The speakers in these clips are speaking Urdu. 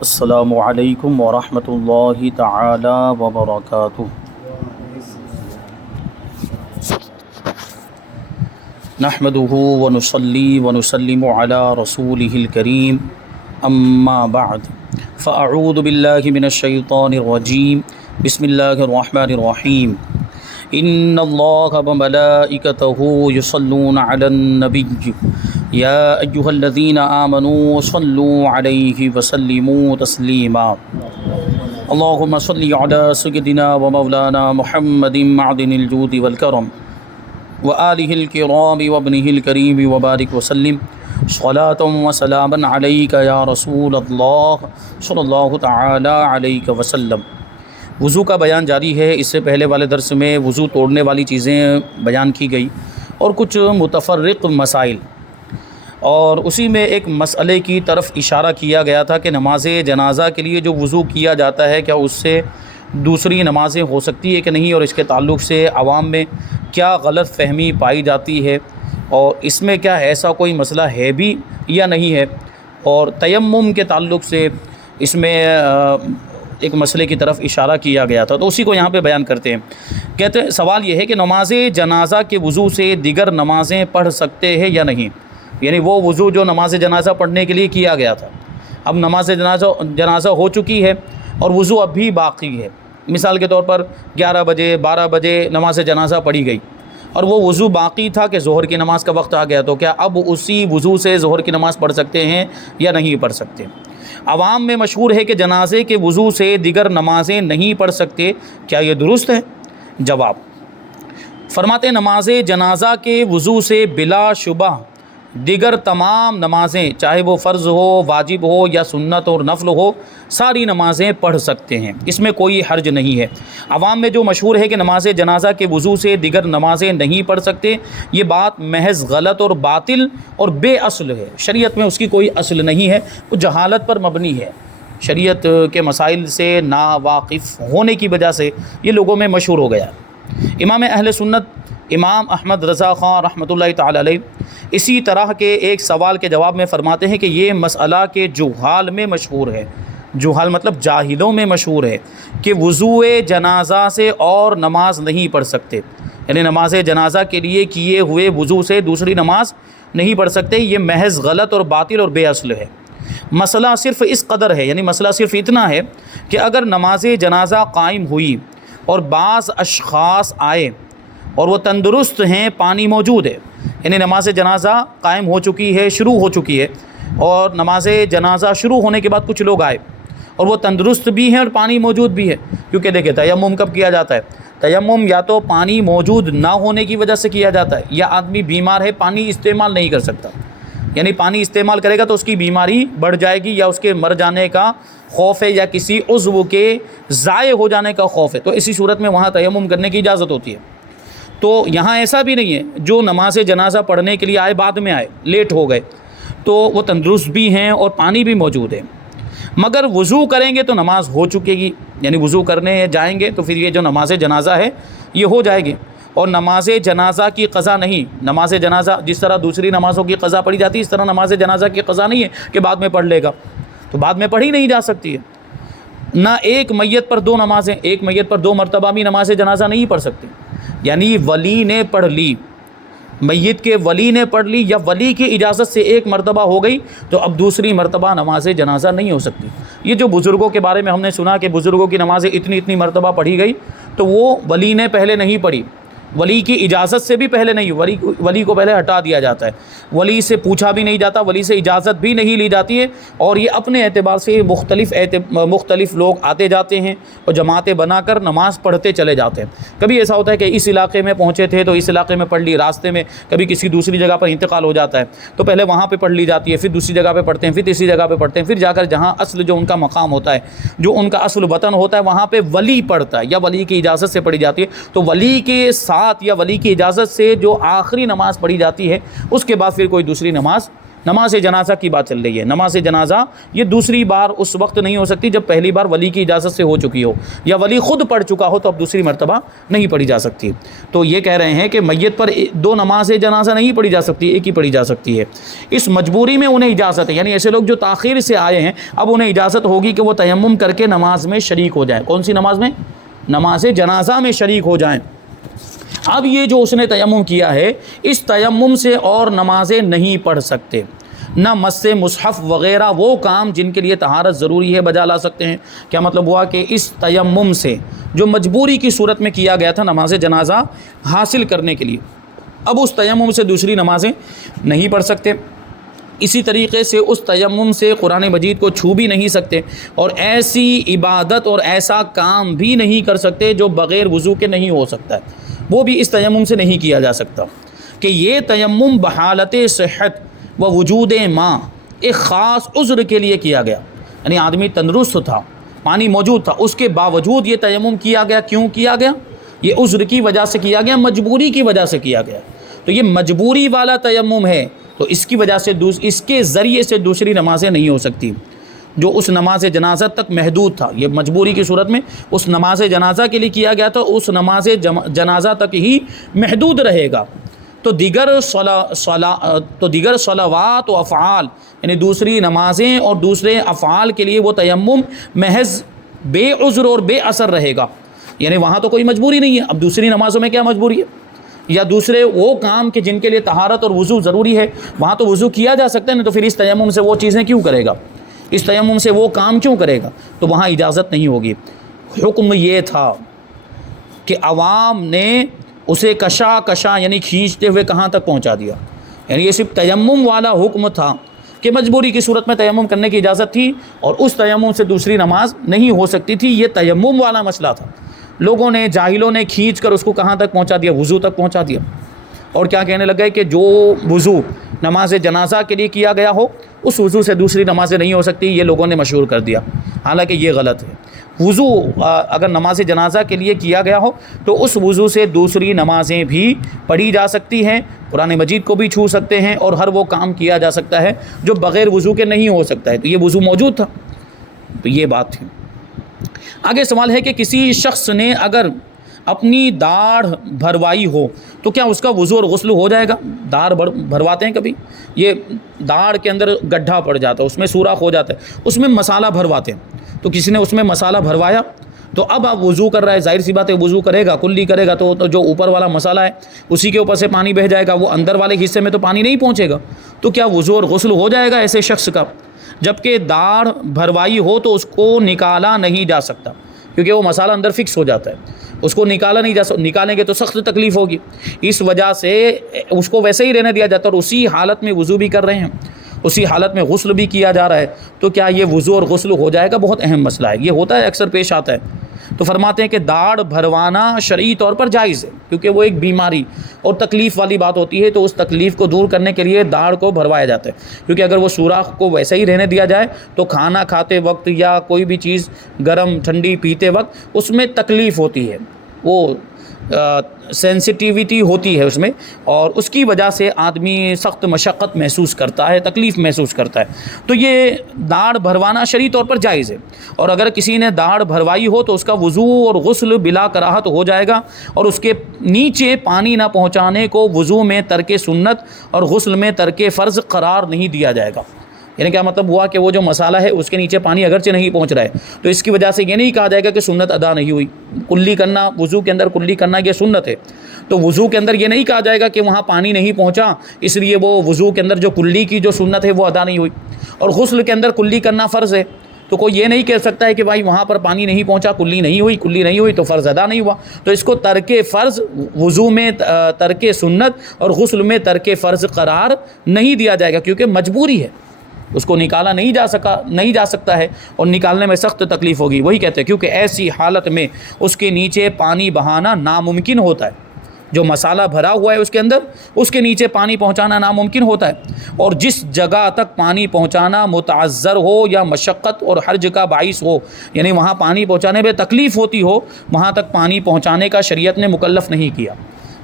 السلام علیکم ورحمۃ اللہ تعالی وبرکاتہ۔ نحمده ونصلی ونسلم علی رسولہ الکریم، اما بعد فاعوذ باللہ من الشیطان الرجیم، بسم اللہ الرحمن الرحیم۔ ان اللہ وملائکتہ یصلون علی النبی یا ایہا الذین آمنوا صلوا علیہ وسلموا تسلیما۔ اللہم صلی علی سیدنا ومولانا محمد معدن الجود والکرم وآلہ الکرام وابنہ الکریم وبارک وسلم صلاۃ وسلاما علیک یا رسول اللہ صلی اللہ تعالی علیہ وسلم۔ وضو کا بیان جاری ہے۔ اس سے پہلے والے درس میں وضو توڑنے والی چیزیں بیان کی گئی اور کچھ متفرق مسائل، اور اسی میں ایک مسئلے کی طرف اشارہ کیا گیا تھا کہ نماز جنازہ کے لیے جو وضو کیا جاتا ہے، کیا اس سے دوسری نمازیں ہو سکتی ہے کہ نہیں، اور اس کے تعلق سے عوام میں کیا غلط فہمی پائی جاتی ہے، اور اس میں کیا ایسا کوئی مسئلہ ہے بھی یا نہیں ہے، اور تیمم کے تعلق سے اس میں ایک مسئلے کی طرف اشارہ کیا گیا تھا، تو اسی کو یہاں پہ بیان کرتے ہیں۔ کہتے ہیں سوال یہ ہے کہ نماز جنازہ کے وضو سے دیگر نمازیں پڑھ سکتے ہیں یا نہیں، یعنی وہ وضو جو نماز جنازہ پڑھنے کے لیے کیا گیا تھا، اب نماز جنازہ ہو چکی ہے اور وضو اب بھی باقی ہے۔ مثال کے طور پر 11 بجے 12 بجے نماز جنازہ پڑھی گئی اور وہ وضو باقی تھا کہ ظہر کی نماز کا وقت آ گیا، تو کیا اب اسی وضو سے ظہر کی نماز پڑھ سکتے ہیں یا نہیں پڑھ سکتے؟ عوام میں مشہور ہے کہ جنازے کے وضو سے دیگر نمازیں نہیں پڑھ سکتے، کیا یہ درست ہے؟ جواب فرماتے ہیں نماز جنازہ کے وضو سے بلا شبہ دیگر تمام نمازیں، چاہے وہ فرض ہو، واجب ہو یا سنت اور نفل ہو، ساری نمازیں پڑھ سکتے ہیں، اس میں کوئی حرج نہیں ہے۔ عوام میں جو مشہور ہے کہ نماز جنازہ کے وضو سے دیگر نمازیں نہیں پڑھ سکتے، یہ بات محض غلط اور باطل اور بے اصل ہے، شریعت میں اس کی کوئی اصل نہیں ہے، وہ جہالت پر مبنی ہے۔ شریعت کے مسائل سے ناواقف ہونے کی وجہ سے یہ لوگوں میں مشہور ہو گیا۔ امام اہل سنت امام احمد رضا خان رحمۃ اللہ تعالی علیہ اسی طرح کے ایک سوال کے جواب میں فرماتے ہیں کہ یہ مسئلہ کے جہال میں مشہور ہے، جہال مطلب جاہلوں میں مشہور ہے، کہ وضو جنازہ سے اور نماز نہیں پڑھ سکتے، یعنی نماز جنازہ کے لیے کیے ہوئے وضو سے دوسری نماز نہیں پڑھ سکتے، یہ محض غلط اور باطل اور بے اصل ہے۔ مسئلہ صرف اس قدر ہے، یعنی مسئلہ صرف اتنا ہے کہ اگر نماز جنازہ قائم ہوئی اور بعض اشخاص آئے اور وہ تندرست ہیں، پانی موجود ہے، یعنی نماز جنازہ قائم ہو چکی ہے، شروع ہو چکی ہے، اور نماز جنازہ شروع ہونے کے بعد کچھ لوگ آئے اور وہ تندرست بھی ہیں اور پانی موجود بھی ہے، کیونکہ دیکھیں تیمم کب کیا جاتا ہے؟ تیمم یا تو پانی موجود نہ ہونے کی وجہ سے کیا جاتا ہے، یا آدمی بیمار ہے، پانی استعمال نہیں کر سکتا، یعنی پانی استعمال کرے گا تو اس کی بیماری بڑھ جائے گی، یا اس کے مر جانے کا خوف ہے، یا کسی عضو کے ضائع ہو جانے کا خوف ہے، تو اسی صورت میں وہاں تیمم کرنے کی اجازت ہوتی ہے۔ تو یہاں ایسا بھی نہیں ہے، جو نماز جنازہ پڑھنے کے لیے آئے بعد میں آئے، لیٹ ہو گئے، تو وہ تندرست بھی ہیں اور پانی بھی موجود ہے، مگر وضو کریں گے تو نماز ہو چکے گی، یعنی وضو کرنے جائیں گے تو پھر یہ جو نماز جنازہ ہے یہ ہو جائے گی، اور نماز جنازہ کی قضا نہیں۔ نماز جنازہ جس طرح دوسری نمازوں کی قضا پڑھی جاتی ہے، اس طرح نماز جنازہ کی قضا نہیں ہے کہ بعد میں پڑھ لے گا، تو بعد میں پڑھی نہیں جا سکتی ہے۔ نہ ایک میت پر 2 نمازیں، ایک میت پر 2 مرتبہ بھی نماز جنازہ نہیں پڑھ سکتی، یعنی ولی نے پڑھ لی، میت کے ولی نے پڑھ لی، یا ولی کی اجازت سے ایک مرتبہ ہو گئی تو اب دوسری مرتبہ نماز جنازہ نہیں ہو سکتی۔ یہ جو بزرگوں کے بارے میں ہم نے سنا کہ بزرگوں کی نمازیں اتنی مرتبہ پڑھی گئی، تو وہ ولی نے پہلے نہیں پڑھی، ولی کی اجازت سے بھی پہلے نہیں، ولی کو پہلے ہٹا دیا جاتا ہے، ولی سے پوچھا بھی نہیں جاتا، ولی سے اجازت بھی نہیں لی جاتی ہے، اور یہ اپنے اعتبار سے مختلف لوگ آتے جاتے ہیں اور جماعتیں بنا کر نماز پڑھتے چلے جاتے ہیں۔ کبھی ایسا ہوتا ہے کہ اس علاقے میں پہنچے تھے تو اس علاقے میں پڑھ لی، راستے میں کبھی کسی دوسری جگہ پر انتقال ہو جاتا ہے تو پہلے وہاں پہ پڑھ لی جاتی ہے، پھر دوسری جگہ پہ پڑھتے ہیں، پھر تیسری جگہ پہ پڑھتے ہیں، پھر جا کر جہاں اصل جو ان کا مقام ہوتا ہے، جو ان کا اصل وطن ہوتا ہے، وہاں پہ ولی پڑھتا ہے یا ولی کی اجازت سے پڑھی جاتی ہے، تو ولی کے ساتھ یا ولی کی اجازت سے جو آخری نماز پڑھی جاتی ہے، اس کے بعد پھر کوئی دوسری نماز نماز جنازہ کی بات چل رہی ہے. نماز جنازہ یہ دوسری بار اس وقت نہیں ہو سکتی جب پہلی بار ولی کی اجازت سے ہو چکی ہو, یا ولی خود پڑھ چکا ہو تو اب دوسری مرتبہ نہیں پڑھی جا سکتی. تو یہ کہہ رہے ہیں کہ میت پر دو نماز جنازہ نہیں پڑھی جا سکتی, ایک ہی پڑھی جا سکتی ہے. اس مجبوری میں انہیں اجازت ہے, یعنی ایسے لوگ جو تاخیر سے آئے ہیں اب انہیں اجازت ہوگی کہ وہ تیمم کر کے نماز میں شریک ہو جائیں. کون سی نماز میں؟ نماز جنازہ میں شریک ہو جائیں. اب یہ جو اس نے تیمم کیا ہے, اس تیمم سے اور نمازیں نہیں پڑھ سکتے, نہ مس مصحف وغیرہ وہ کام جن کے لیے طہارت ضروری ہے بجا لا سکتے ہیں. کیا مطلب ہوا کہ اس تیمم سے جو مجبوری کی صورت میں کیا گیا تھا نماز جنازہ حاصل کرنے کے لیے, اب اس تیمم سے دوسری نمازیں نہیں پڑھ سکتے. اسی طریقے سے اس تیمم سے قرآن مجید کو چھو بھی نہیں سکتے, اور ایسی عبادت اور ایسا کام بھی نہیں کر سکتے جو بغیر وضو کے نہیں ہو سکتا ہے, وہ بھی اس تیمم سے نہیں کیا جا سکتا. کہ یہ تیمم بحالت صحت و وجود ماں ایک خاص عذر کے لیے کیا گیا, یعنی آدمی تندرست تھا, پانی موجود تھا, اس کے باوجود یہ تیمم کیا گیا. کیوں کیا گیا؟ یہ عذر کی وجہ سے کیا گیا, مجبوری کی وجہ سے کیا گیا. تو یہ مجبوری والا تیمم ہے, تو اس کی وجہ سے اس کے ذریعے سے دوسری نمازیں نہیں ہو سکتی. جو اس نماز جنازہ تک محدود تھا, یہ مجبوری کی صورت میں اس نماز جنازہ کے لیے کیا گیا, تو اس نماز جنازہ تک ہی محدود رہے گا. تو دیگر صلوات و افعال, یعنی دوسری نمازیں اور دوسرے افعال کے لیے وہ تیمم محض بے عذر اور بے اثر رہے گا. یعنی وہاں تو کوئی مجبوری نہیں ہے. اب دوسری نمازوں میں کیا مجبوری ہے, یا دوسرے وہ کام کہ جن کے لیے طہارت اور وضو ضروری ہے, وہاں تو وضو کیا جا سکتا ہے نا, تو پھر اس تیمم سے وہ چیزیں کیوں کرے گا, اس تیمم سے وہ کام کیوں کرے گا؟ تو وہاں اجازت نہیں ہوگی. حکم یہ تھا کہ عوام نے اسے کشا یعنی کھینچتے ہوئے کہاں تک پہنچا دیا. یعنی یہ صرف تیمم والا حکم تھا کہ مجبوری کی صورت میں تیمم کرنے کی اجازت تھی, اور اس تیمم سے دوسری نماز نہیں ہو سکتی تھی. یہ تیمم والا مسئلہ تھا. لوگوں نے, جاہلوں نے کھینچ کر اس کو کہاں تک پہنچا دیا؟ وضو تک پہنچا دیا. اور کیا کہنے لگے کہ جو وضو نماز جنازہ کے لیے کیا گیا ہو اس وضو سے دوسری نمازیں نہیں ہو سکتی. یہ لوگوں نے مشہور کر دیا, حالانکہ یہ غلط ہے. وضو اگر نماز جنازہ کے لیے کیا گیا ہو تو اس وضو سے دوسری نمازیں بھی پڑھی جا سکتی ہیں, قرآن مجید کو بھی چھو سکتے ہیں, اور ہر وہ کام کیا جا سکتا ہے جو بغیر وضو کے نہیں ہو سکتا ہے. تو یہ وضو موجود تھا. تو یہ بات تھی. آگے سوال ہے کہ کسی شخص نے اگر اپنی داڑھ بھروائی ہو تو کیا اس کا وضو اور غسل ہو جائے گا؟ داڑھ بھرواتے ہیں کبھی, یہ داڑھ کے اندر گڈھا پڑ جاتا ہے, اس میں سوراخ ہو جاتا ہے, اس میں مسالہ بھرواتے ہیں. تو کسی نے اس میں مسالہ بھروایا, تو اب آپ وضو کر رہا ہے, ظاہر سی بات ہے وضو کرے گا, کلی کرے گا, تو جو اوپر والا مسالہ ہے اسی کے اوپر سے پانی بہہ جائے گا, وہ اندر والے حصے میں تو پانی نہیں پہنچے گا. تو کیا وضو اور غسل ہو جائے گا ایسے شخص کا؟ جبکہ داڑھ بھروائی ہو تو اس کو نکالا نہیں جا سکتا, کیونکہ وہ مسالہ اندر فکس ہو جاتا ہے, اس کو نکالا نہیں جا سکتا. نکالیں گے تو سخت تکلیف ہوگی, اس وجہ سے اس کو ویسے ہی رہنے دیا جاتا ہے. اور اسی حالت میں وضو بھی کر رہے ہیں, اسی حالت میں غسل بھی کیا جا رہا ہے, تو کیا یہ وضو اور غسل ہو جائے گا؟ بہت اہم مسئلہ ہے, یہ ہوتا ہے, اکثر پیش آتا ہے. تو فرماتے ہیں کہ داڑھ بھروانا شرعی طور پر جائز ہے, کیونکہ وہ ایک بیماری اور تکلیف والی بات ہوتی ہے, تو اس تکلیف کو دور کرنے کے لیے داڑھ کو بھروایا جاتا ہے. کیونکہ اگر وہ سوراخ کو ویسے ہی رہنے دیا جائے تو کھانا کھاتے وقت یا کوئی بھی چیز گرم ٹھنڈی پیتے وقت اس میں تکلیف ہوتی ہے, وہ سینسٹیویٹی ہوتی ہے اس میں, اور اس کی وجہ سے آدمی سخت مشقت محسوس کرتا ہے, تکلیف محسوس کرتا ہے. تو یہ داڑھ بھروانا شرعی طور پر جائز ہے. اور اگر کسی نے داڑھ بھروائی ہو تو اس کا وضو اور غسل بلا کراہت ہو جائے گا, اور اس کے نیچے پانی نہ پہنچانے کو وضو میں ترک سنت اور غسل میں ترک فرض قرار نہیں دیا جائے گا. یعنی کیا مطلب ہوا کہ وہ جو مسالہ ہے اس کے نیچے پانی اگرچہ نہیں پہنچ رہا ہے تو اس کی وجہ سے یہ نہیں کہا جائے گا کہ سنت ادا نہیں ہوئی. کلی کرنا, وضو کے اندر کلی کرنا یہ سنت ہے, تو وضو کے اندر یہ نہیں کہا جائے گا کہ وہاں پانی نہیں پہنچا اس لیے وہ وضو کے اندر جو کلی کی جو سنت ہے وہ ادا نہیں ہوئی. اور غسل کے اندر کلی کرنا فرض ہے, تو کوئی یہ نہیں کہہ سکتا ہے کہ بھائی وہاں پر پانی نہیں پہنچا, کلی نہیں ہوئی تو فرض ادا نہیں ہوا. تو اس کو ترک فرض, وضو میں ترک سنت اور غسل میں ترک فرض قرار نہیں دیا جائے گا, کیونکہ مجبوری ہے, اس کو نکالا نہیں جا سکتا ہے, اور نکالنے میں سخت تکلیف ہوگی. وہی کہتے ہیں کیونکہ ایسی حالت میں اس کے نیچے پانی بہانا ناممکن ہوتا ہے. جو مسالہ بھرا ہوا ہے اس کے اندر, اس کے نیچے پانی پہنچانا ناممکن ہوتا ہے. اور جس جگہ تک پانی پہنچانا متعذر ہو یا مشقت اور حرج کا باعث ہو, یعنی وہاں پانی پہنچانے میں تکلیف ہوتی ہو, وہاں تک پانی پہنچانے کا شریعت نے مکلف نہیں کیا.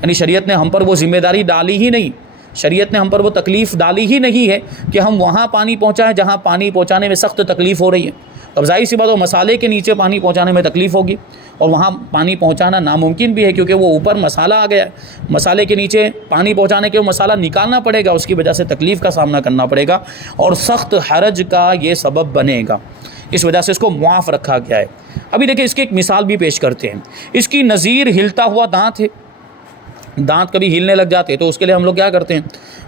یعنی شریعت نے ہم پر وہ ذمہ داری ڈالی ہی نہیں شریعت نے ہم پر وہ تکلیف ڈالی ہی نہیں ہے کہ ہم وہاں پانی پہنچائیں جہاں پانی پہنچانے میں سخت تکلیف ہو رہی ہے. اب ظاہر سی بات وہ مسالے کے نیچے پانی پہنچانے میں تکلیف ہوگی اور وہاں پانی پہنچانا ناممکن بھی ہے کیونکہ وہ اوپر مسالہ آ گیا ہے. مسالے کے نیچے پانی پہنچانے کے وہ مسالہ نکالنا پڑے گا, اس کی وجہ سے تکلیف کا سامنا کرنا پڑے گا اور سخت حرج کا یہ سبب بنے گا. اس وجہ سے اس کو معاف رکھا گیا ہے. ابھی دیکھیں اس کی ایک مثال بھی پیش کرتے ہیں. اس کی نظیر ہلتا ہوا دانت ہے. دانت کبھی ہلنے لگ جاتے تو اس کے لیے ہم لوگ کیا کرتے ہیں,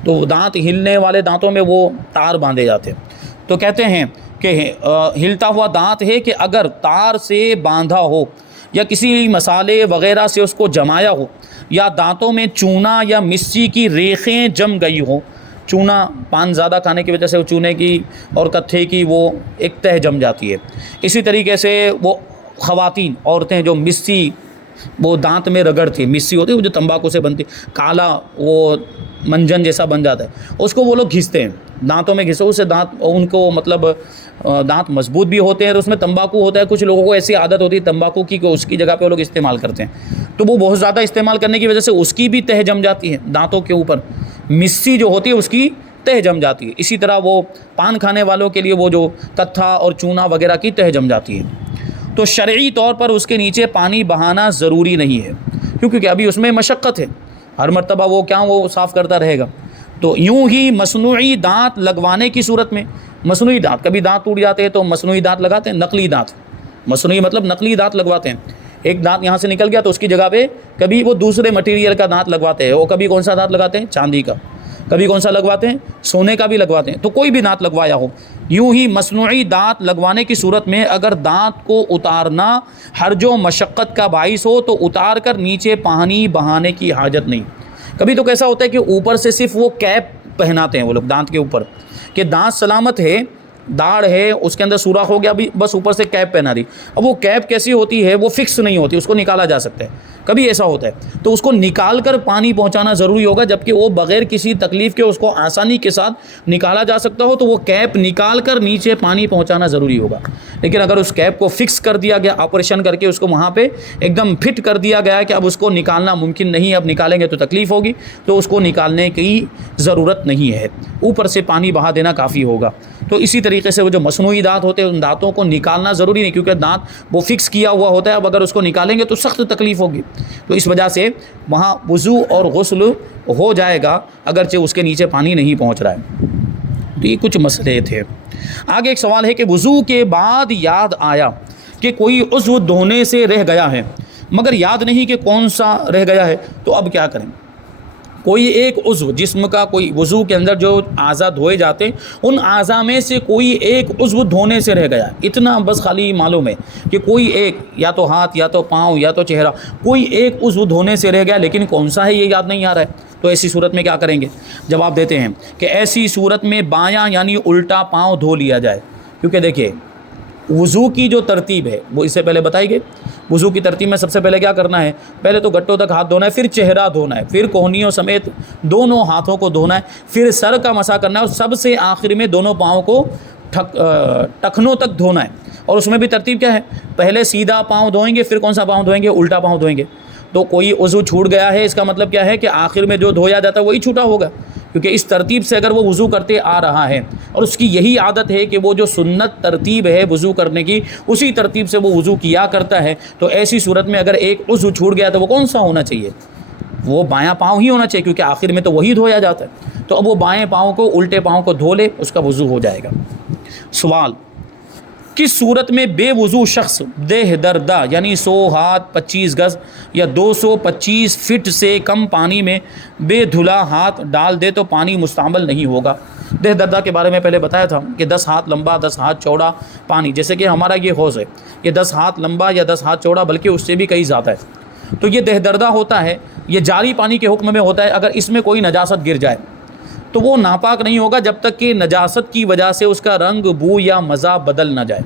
تو دانت ہلنے والے دانتوں میں وہ تار باندھے جاتے ہیں. تو کہتے ہیں کہ ہلتا ہوا دانت ہے کہ اگر تار سے باندھا ہو یا کسی مسالے وغیرہ سے اس کو جمایا ہو یا دانتوں میں چونا یا مسی کی ریخیں جم گئی ہو. چونا پان زیادہ کھانے کی وجہ سے وہ چونے کی اور کتھے کی وہ ایک تہ جم جاتی ہے. اسی طریقے سے وہ خواتین عورتیں جو مسی وہ دانت میں رگڑتی ہے, مسی ہوتی ہے وہ جو تمباکو سے بنتی, کالا وہ منجن جیسا بن جاتا ہے, اس کو وہ لوگ گھستے ہیں دانتوں میں گھسو, اس سے دانت ان کو مطلب دانت مضبوط بھی ہوتے ہیں اور اس میں تمباکو ہوتا ہے. کچھ لوگوں کو ایسی عادت ہوتی ہے تمباکو کی کہ اس کی جگہ پہ وہ لوگ استعمال کرتے ہیں, تو وہ بہت زیادہ استعمال کرنے کی وجہ سے اس کی بھی تہ جم جاتی ہے دانتوں کے اوپر, مسی جو ہوتی ہے اس کی تہ جم جاتی ہے. اسی طرح وہ پان کھانے والوں کے لیے وہ جو کتھا اور چونا وغیرہ کی تہ جم جاتی ہے. تو شرعی طور پر اس کے نیچے پانی بہانا ضروری نہیں ہے کیونکہ ابھی اس میں مشقت ہے, ہر مرتبہ وہ صاف کرتا رہے گا. تو یوں ہی مصنوعی دانت لگوانے کی صورت میں, مصنوعی دانت کبھی دانت ٹوٹ جاتے ہیں تو مصنوعی دانت لگاتے ہیں, نقلی دانت, مصنوعی مطلب نقلی دانت لگواتے ہیں. ایک دانت یہاں سے نکل گیا تو اس کی جگہ پہ کبھی وہ دوسرے مٹیریل کا دانت لگواتے ہیں. وہ کبھی کون سا دانت لگاتے ہیں, چاندی کا, کبھی کون سا لگواتے ہیں, سونے کا بھی لگواتے ہیں. تو کوئی بھی دانت لگوایا ہو, یوں ہی مصنوعی دانت لگوانے کی صورت میں اگر دانت کو اتارنا حرج و مشقت کا باعث ہو تو اتار کر نیچے پانی بہانے کی حاجت نہیں. کبھی تو کیسا ہوتا ہے کہ اوپر سے صرف وہ کیپ پہناتے ہیں وہ لوگ دانت کے اوپر کہ دانت سلامت ہے, داڑھ ہے, اس کے اندر سوراخ ہو گیا, بھی بس اوپر سے کیپ پہنا دی. اب وہ کیپ کیسی ہوتی ہے, وہ فکس نہیں ہوتی, اس کو نکالا جا سکتا ہے. کبھی ایسا ہوتا ہے تو اس کو نکال کر پانی پہنچانا ضروری ہوگا, جبکہ وہ بغیر کسی تکلیف کے اس کو آسانی کے ساتھ نکالا جا سکتا ہو تو وہ کیپ نکال کر نیچے پانی پہنچانا ضروری ہوگا. لیکن اگر اس کیپ کو فکس کر دیا گیا, آپریشن کر کے اس کو وہاں پہ ایک دم فٹ کر دیا گیا کہ اب اس کو نکالنا ممکن نہیں, اب نکالیں گے تو تکلیف ہوگی, تو اس کو نکالنے کی ضرورت نہیں ہے, اوپر سے پانی بہا دینا کافی ہوگا. تو اسی طریقے سے وہ جو مصنوعی دانت ہوتے ہیں ان دانتوں کو نکالنا ضروری نہیں کیونکہ دانت وہ فکس کیا ہوا ہوتا ہے, اب اگر اس کو نکالیں گے تو سخت تکلیف ہوگی. تو اس وجہ سے وہاں وضو اور غسل ہو جائے گا اگرچہ اس کے نیچے پانی نہیں پہنچ رہا ہے. تو یہ کچھ مسئلے تھے. آگے ایک سوال ہے کہ وضو کے بعد یاد آیا کہ کوئی عضو دھونے سے رہ گیا ہے مگر یاد نہیں کہ کون سا رہ گیا ہے, تو اب کیا کریں؟ کوئی ایک عضو جسم کا, کوئی وضو کے اندر جو اعضاء دھوئے جاتے ہیں ان اعضاء میں سے کوئی ایک عضو دھونے سے رہ گیا, اتنا بس خالی معلوم ہے کہ کوئی ایک, یا تو ہاتھ یا تو پاؤں یا تو چہرہ, کوئی ایک عضو دھونے سے رہ گیا لیکن کون سا ہے یہ یاد نہیں آ رہا ہے. تو ایسی صورت میں کیا کریں گے؟ جواب دیتے ہیں کہ ایسی صورت میں بایاں یعنی الٹا پاؤں دھو لیا جائے. کیونکہ دیکھیے وضو کی جو ترتیب ہے وہ اس سے پہلے بتائی گئی. وضو کی ترتیب میں سب سے پہلے کیا کرنا ہے؟ پہلے تو گٹوں تک ہاتھ دھونا ہے, پھر چہرہ دھونا ہے, پھر کوہنیوں سمیت دونوں ہاتھوں کو دھونا ہے, پھر سر کا مسح کرنا ہے اور سب سے آخر میں دونوں پاؤں کو ٹخنوں تک دھونا ہے. اور اس میں بھی ترتیب کیا ہے؟ پہلے سیدھا پاؤں دھوئیں گے, پھر کون سا پاؤں دھوئیں گے؟ الٹا پاؤں دھوئیں گے. تو کوئی عضو چھوٹ گیا ہے اس کا مطلب کیا ہے کہ آخر میں جو دھویا جاتا ہے وہی چھوٹا ہوگا, کیونکہ اس ترتیب سے اگر وہ وضو کرتے آ رہا ہے اور اس کی یہی عادت ہے کہ وہ جو سنت ترتیب ہے وضو کرنے کی اسی ترتیب سے وہ وضو کیا کرتا ہے, تو ایسی صورت میں اگر ایک عضو چھوٹ گیا تو وہ کون سا ہونا چاہیے؟ وہ بایاں پاؤں ہی ہونا چاہیے کیونکہ آخر میں تو وہی دھویا جاتا ہے. تو اب وہ بائیں پاؤں کو الٹے پاؤں کو دھو لے, اس کا وضو ہو جائے گا. سوال, کس صورت میں بے وضو شخص دیہ دردہ یعنی 100 ہاتھ 25 گز یا 225 فٹ سے کم پانی میں بے دھلا ہاتھ ڈال دے تو پانی مستعمل نہیں ہوگا؟ دیہ دردہ کے بارے میں پہلے بتایا تھا کہ 10 ہاتھ لمبا 10 ہاتھ چوڑا پانی, جیسے کہ ہمارا یہ حوض ہے یہ 10 ہاتھ لمبا یا 10 ہاتھ چوڑا بلکہ اس سے بھی کئی زیادہ ہے. تو یہ دیہ دردہ ہوتا ہے, یہ جاری پانی کے حکم میں ہوتا ہے. اگر اس میں کوئی نجاست گر جائے تو وہ ناپاک نہیں ہوگا جب تک کہ نجاست کی وجہ سے اس کا رنگ بو یا مزہ بدل نہ جائے,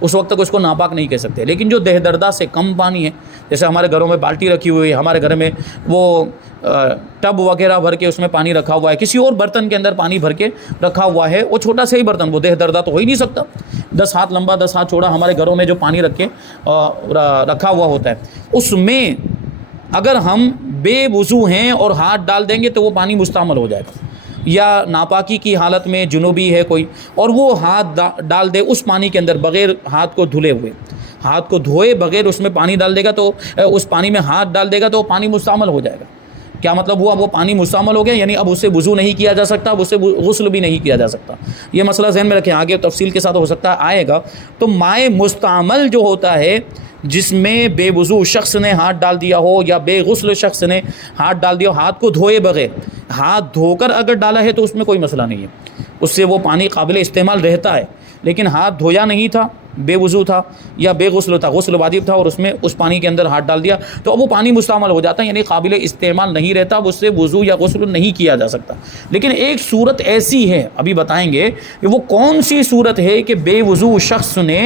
اس وقت تک اس کو ناپاک نہیں کہہ سکتے. لیکن جو دیہ دردہ سے کم پانی ہے, جیسے ہمارے گھروں میں بالٹی رکھی ہوئی ہے, ہمارے گھر میں وہ ٹب وغیرہ بھر کے اس میں پانی رکھا ہوا ہے, کسی اور برتن کے اندر پانی بھر کے رکھا ہوا ہے, وہ چھوٹا سا ہی برتن, وہ دیہ دردہ تو ہو ہی نہیں سکتا. 10 ہاتھ لمبا 10 ہاتھ چوڑا ہمارے گھروں میں جو پانی رکھ کے رکھا ہوا ہوتا ہے, اس میں اگر ہم بے وضو ہیں اور ہاتھ ڈال دیں گے تو وہ پانی مستعمل ہو جائے گا، یا ناپاکی کی حالت میں جنوبی ہے کوئی اور وہ ہاتھ ڈال دے اس پانی کے اندر بغیر ہاتھ کو دھلے ہوئے، ہاتھ کو دھوئے بغیر اس میں پانی ڈال دے گا تو اس پانی میں ہاتھ ڈال دے گا تو وہ پانی مستعمل ہو جائے گا۔ کیا مطلب ہوا؟ وہ پانی مستعمل ہو گیا، یعنی اب اس سے وضو نہیں کیا جا سکتا، اب اس سے غسل بھی نہیں کیا جا سکتا۔ یہ مسئلہ ذہن میں رکھیں، آگے تفصیل کے ساتھ ہو سکتا ہے آئے گا۔ تو مائع مستعمل جو ہوتا ہے جس میں بے وضو شخص نے ہاتھ ڈال دیا ہو یا بے غسل شخص نے ہاتھ ڈال دیا ہو، ہاتھ کو دھوئے بغیر، ہاتھ دھو کر اگر ڈالا ہے تو اس میں کوئی مسئلہ نہیں ہے، اس سے وہ پانی قابل استعمال رہتا ہے۔ لیکن ہاتھ دھویا نہیں تھا، بے وضو تھا یا بے غسل تھا، غسل واجب تھا اور اس میں اس پانی کے اندر ہاتھ ڈال دیا تو اب وہ پانی مستعمل ہو جاتا ہے، یعنی قابل استعمال نہیں رہتا، اب اس سے وضو یا غسل نہیں کیا جا سکتا۔ لیکن ایک صورت ایسی ہے، ابھی بتائیں گے کہ وہ کون سی صورت ہے کہ بے وضو شخص نے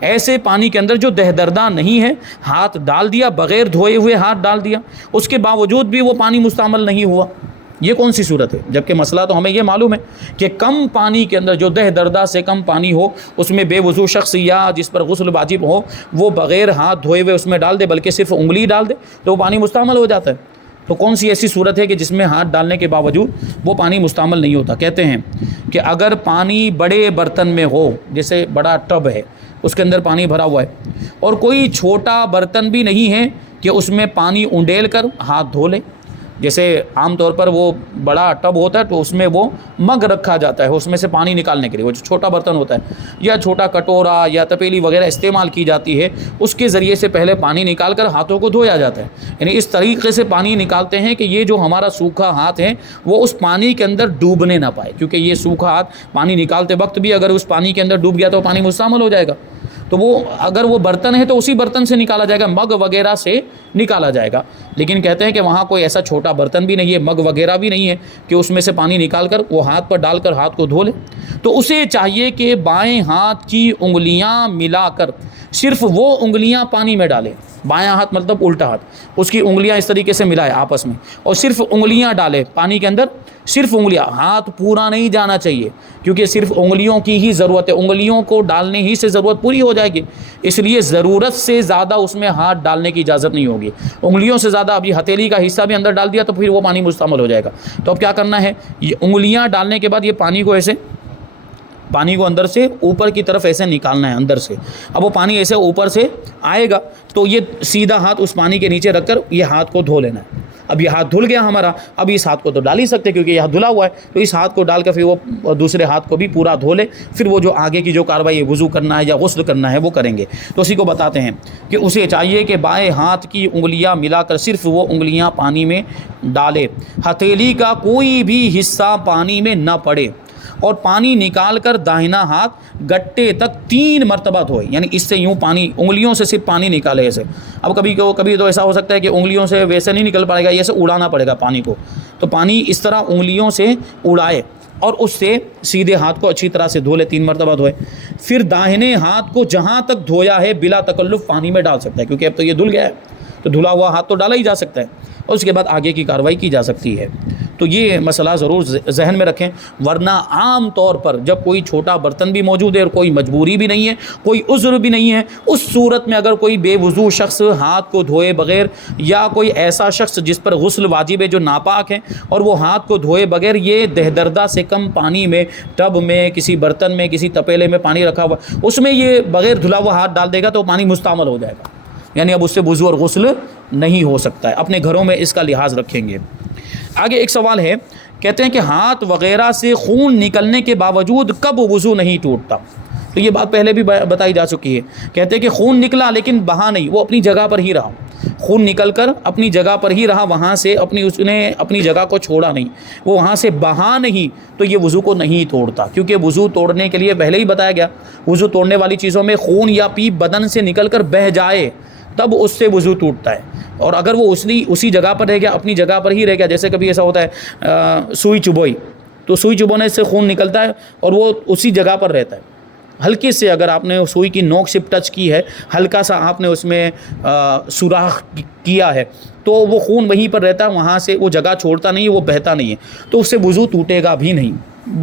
ایسے پانی کے اندر جو دہدردہ نہیں ہے ہاتھ ڈال دیا، بغیر دھوئے ہوئے ہاتھ ڈال دیا، اس کے باوجود بھی وہ پانی مستعمل نہیں ہوا۔ یہ کون سی صورت ہے؟ جبکہ مسئلہ تو ہمیں یہ معلوم ہے کہ کم پانی کے اندر جو دہدردہ سے کم پانی ہو اس میں بے وضو شخص یا جس پر غسل واجب ہو وہ بغیر ہاتھ دھوئے ہوئے اس میں ڈال دے، بلکہ صرف انگلی ڈال دے تو وہ پانی مستعمل ہو جاتا ہے۔ تو کون سی ایسی صورت ہے کہ جس میں ہاتھ ڈالنے کے باوجود وہ پانی مستعمل نہیں ہوتا؟ کہتے ہیں کہ اگر پانی بڑے برتن میں ہو، جیسے بڑا ٹب ہے اس کے اندر پانی بھرا ہوا ہے، اور کوئی چھوٹا برتن بھی نہیں ہے کہ اس میں پانی انڈیل کر ہاتھ دھو لے، جیسے عام طور پر وہ بڑا ٹب ہوتا ہے تو اس میں وہ مگ رکھا جاتا ہے اس میں سے پانی نکالنے کے لیے، وہ جو چھوٹا برتن ہوتا ہے یا چھوٹا کٹورا یا تپیلی وغیرہ استعمال کی جاتی ہے، اس کے ذریعے سے پہلے پانی نکال کر ہاتھوں کو دھویا جاتا ہے۔ یعنی اس طریقے سے پانی نکالتے ہیں کہ یہ جو ہمارا سوکھا ہاتھ ہے وہ اس پانی کے اندر ڈوبنے نہ پائے، کیونکہ یہ سوکھا ہاتھ پانی نکالتے وقت بھی اگر اس پانی کے اندر ڈوب گیا تو پانی مستعمل ہو جائے گا۔ تو وہ اگر وہ برتن ہے تو اسی برتن سے نکالا جائے گا، مگ وغیرہ سے نکالا جائے گا۔ لیکن کہتے ہیں کہ وہاں کوئی ایسا چھوٹا برتن بھی نہیں ہے، مگ وغیرہ بھی نہیں ہے کہ اس میں سے پانی نکال کر وہ ہاتھ پر ڈال کر ہاتھ کو دھو لے، تو اسے چاہیے کہ بائیں ہاتھ کی انگلیاں ملا کر صرف وہ انگلیاں پانی میں ڈالے، بایاں ہاتھ مطلب الٹا ہاتھ، اس کی انگلیاں اس طریقے سے ملائے آپس میں اور صرف انگلیاں ڈالے پانی کے اندر، صرف انگلیاں، ہاتھ پورا نہیں جانا چاہیے کیونکہ صرف انگلیوں کی ہی ضرورت ہے، انگلیوں کو ڈالنے ہی سے ضرورت پوری ہو جائے گی، اس لیے ضرورت سے زیادہ اس میں ہاتھ ڈالنے کی اجازت نہیں ہوگی۔ انگلیوں سے زیادہ ابھی ہتھیلی کا حصہ بھی اندر ڈال دیا تو پھر وہ پانی مستعمل ہو جائے گا۔ تو اب کیا کرنا ہے، یہ انگلیاں ڈالنے کے بعد یہ پانی کو ایسے، پانی کو اندر سے اوپر کی طرف ایسے نکالنا ہے اندر سے، اب وہ پانی ایسے اوپر سے آئے گا تو یہ سیدھا ہاتھ اس پانی کے نیچے رکھ کر یہ ہاتھ کو دھو لینا ہے۔ اب یہ ہاتھ دھل گیا ہمارا، اب اس ہاتھ کو تو ڈال ہی سکتے کیونکہ یہ ہاتھ دھلا ہوا ہے، تو اس ہاتھ کو ڈال کر پھر وہ دوسرے ہاتھ کو بھی پورا دھو لے، پھر وہ جو آگے کی جو کارروائی وضو کرنا ہے یا غسل کرنا ہے وہ کریں گے۔ تو اسی کو بتاتے ہیں کہ اسے چاہیے کہ بائیں ہاتھ کی انگلیاں ملا کر صرف وہ انگلیاں پانی میں ڈالے، ہتھیلی کا کوئی بھی حصہ پانی میں نہ پڑے، اور پانی نکال کر داہنا ہاتھ گٹے تک 3 مرتبہ دھوئے، یعنی اس سے یوں پانی، انگلیوں سے صرف پانی نکالے ایسے۔ اب کبھی تو ایسا ہو سکتا ہے کہ انگلیوں سے ویسے نہیں نکل پائے گا، ایسے اڑانا پڑے گا پانی کو، تو پانی اس طرح انگلیوں سے اڑائے اور اس سے سیدھے ہاتھ کو اچھی طرح سے دھو لے، 3 مرتبہ دھوئے۔ پھر داہنے ہاتھ کو جہاں تک دھویا ہے بلا تکلف پانی میں ڈال سکتا ہے، کیونکہ اب تو یہ دھل گیا ہے تو دھلا ہوا ہاتھ تو ڈالا ہی جا سکتا ہے، اور اس کے بعد آگے کی کارروائی کی جا سکتی ہے۔ تو یہ مسئلہ ضرور ذہن میں رکھیں، ورنہ عام طور پر جب کوئی چھوٹا برتن بھی موجود ہے اور کوئی مجبوری بھی نہیں ہے، کوئی عذر بھی نہیں ہے، اس صورت میں اگر کوئی بے وضو شخص ہاتھ کو دھوئے بغیر یا کوئی ایسا شخص جس پر غسل واجب ہے جو ناپاک ہے اور وہ ہاتھ کو دھوئے بغیر یہ دہدردہ سے کم پانی میں، ٹب میں، کسی برتن میں، کسی تپیلے میں پانی رکھا ہوا اس میں یہ بغیر دھلا ہوا ہاتھ ڈال دے گا تو پانی مستعمل ہو جائے گا، یعنی اب اس سے وضو اور غسل نہیں ہو سکتا ہے۔ اپنے گھروں میں اس کا لحاظ رکھیں گے۔ آگے ایک سوال ہے، کہتے ہیں کہ ہاتھ وغیرہ سے خون نکلنے کے باوجود کب وضو نہیں ٹوٹتا؟ تو یہ بات پہلے بھی بتائی جا چکی ہے۔ کہتے ہیں کہ خون نکلا لیکن بہا نہیں، وہ اپنی جگہ پر ہی رہا، خون نکل کر اپنی جگہ پر ہی رہا، وہاں سے اس نے اپنی جگہ کو چھوڑا نہیں، وہ وہاں سے بہا نہیں، تو یہ وضو کو نہیں توڑتا، کیونکہ وضو توڑنے کے لیے پہلے ہی بتایا گیا، وضو توڑنے والی چیزوں میں خون یا پیپ بدن سے نکل کر بہہ جائے تب اس سے وضو ٹوٹتا ہے، اور اگر وہ اسی جگہ پر رہ گیا، اپنی جگہ پر ہی رہ گیا، جیسے کبھی ایسا ہوتا ہے سوئی چبوئی، تو سوئی چبونے سے خون نکلتا ہے اور وہ اسی جگہ پر رہتا ہے، ہلکی سے اگر آپ نے سوئی کی نوک سے ٹچ کی ہے، ہلکا سا آپ نے اس میں سوراخ کیا ہے تو وہ خون وہیں پر رہتا ہے، وہاں سے وہ جگہ چھوڑتا نہیں ہے، وہ بہتا نہیں ہے، تو اس سے وضو ٹوٹے گا بھی نہیں۔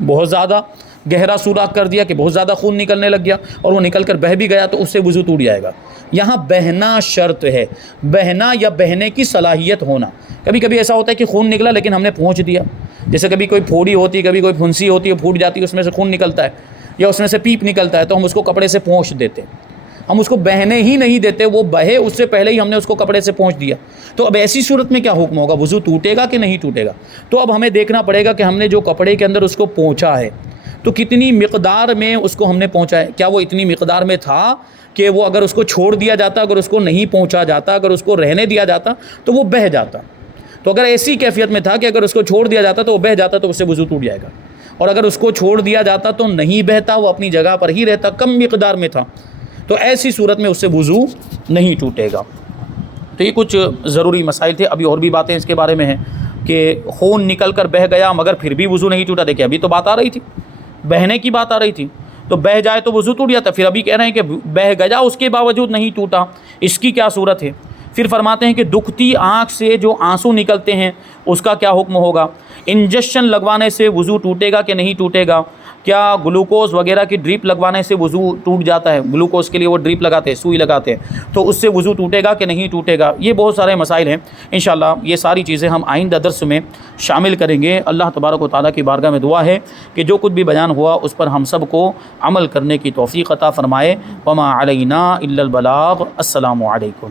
بہت زیادہ گہرا سوراخ کر دیا کہ بہت زیادہ خون نکلنے لگ گیا اور وہ نکل کر بہہ بھی گیا تو اس سے وضو ٹوٹ جائے گا۔ یہاں بہنا شرط ہے، بہنا یا بہنے کی صلاحیت ہونا۔ کبھی کبھی ایسا ہوتا ہے کہ خون نکلا لیکن ہم نے پہنچ دیا، جیسے کبھی کوئی پھوڑی ہوتی ہے، کبھی کوئی پھنسی ہوتی ہے، پھوٹ جاتی ہے، اس میں سے خون نکلتا ہے یا اس میں سے پیپ نکلتا ہے، تو ہم اس کو کپڑے سے پہنچ دیتے، ہم اس کو بہنے ہی نہیں دیتے، وہ بہے اس سے پہلے ہی ہم نے اس کو کپڑے سے پہنچ دیا۔ تو اب ایسی صورت میں کیا حکم ہوگا؟ وضو ٹوٹے گا کہ نہیں ٹوٹے گا؟ تو اب ہمیں دیکھنا پڑے گا کہ ہم نے جو کپڑے کے اندر اس کو پہنچا ہے تو کتنی مقدار میں اس کو ہم نے پہنچا ہے۔ کیا وہ اتنی مقدار میں تھا کہ وہ اگر اس کو چھوڑ دیا جاتا، اگر اس کو نہیں پہنچا جاتا، اگر اس کو رہنے دیا جاتا تو وہ بہہ جاتا؟ تو اگر ایسی کیفیت میں تھا کہ اگر اس کو چھوڑ دیا جاتا تو وہ بہہ جاتا تو اس سے وضو ٹوٹ جائے گا، اور اگر اس کو چھوڑ دیا جاتا تو نہیں بہتا، وہ اپنی جگہ پر ہی رہتا، کم مقدار میں تھا، تو ایسی صورت میں اس سے وضو نہیں ٹوٹے گا۔ تو یہ کچھ ضروری مسائل تھے، ابھی اور بھی باتیں اس کے بارے میں ہیں کہ خون نکل کر بہہ گیا مگر پھر بھی وضو نہیں ٹوٹا۔ دیکھیں ابھی تو بات آ رہی تھی، بہنے کی بات آ رہی تھی، تو بہہ جائے تو وضو ٹوٹ جاتا، پھر ابھی کہہ رہے ہیں کہ بہہ گیا اس کے باوجود نہیں ٹوٹا، اس کی کیا صورت ہے؟ پھر فرماتے ہیں کہ دکھتی آنکھ سے جو آنسو نکلتے ہیں اس کا کیا حکم ہوگا؟ انجیکشن لگوانے سے وضو ٹوٹے گا کہ نہیں ٹوٹے گا؟ کیا گلوکوز وغیرہ کی ڈرپ لگوانے سے وضو ٹوٹ جاتا ہے؟ گلوکوز کے لیے وہ ڈرپ لگاتے ہیں، سوئی لگاتے ہیں، تو اس سے وضو ٹوٹے گا کہ نہیں ٹوٹے گا؟ یہ بہت سارے مسائل ہیں، انشاءاللہ یہ ساری چیزیں ہم آئندہ درس میں شامل کریں گے۔ اللہ تبارک و تعالیٰ کی بارگاہ میں دعا ہے کہ جو کچھ بھی بیان ہوا اس پر ہم سب کو عمل کرنے کی توفیق عطا فرمائے۔ وما علینا الا البلاغ۔ السلام علیکم۔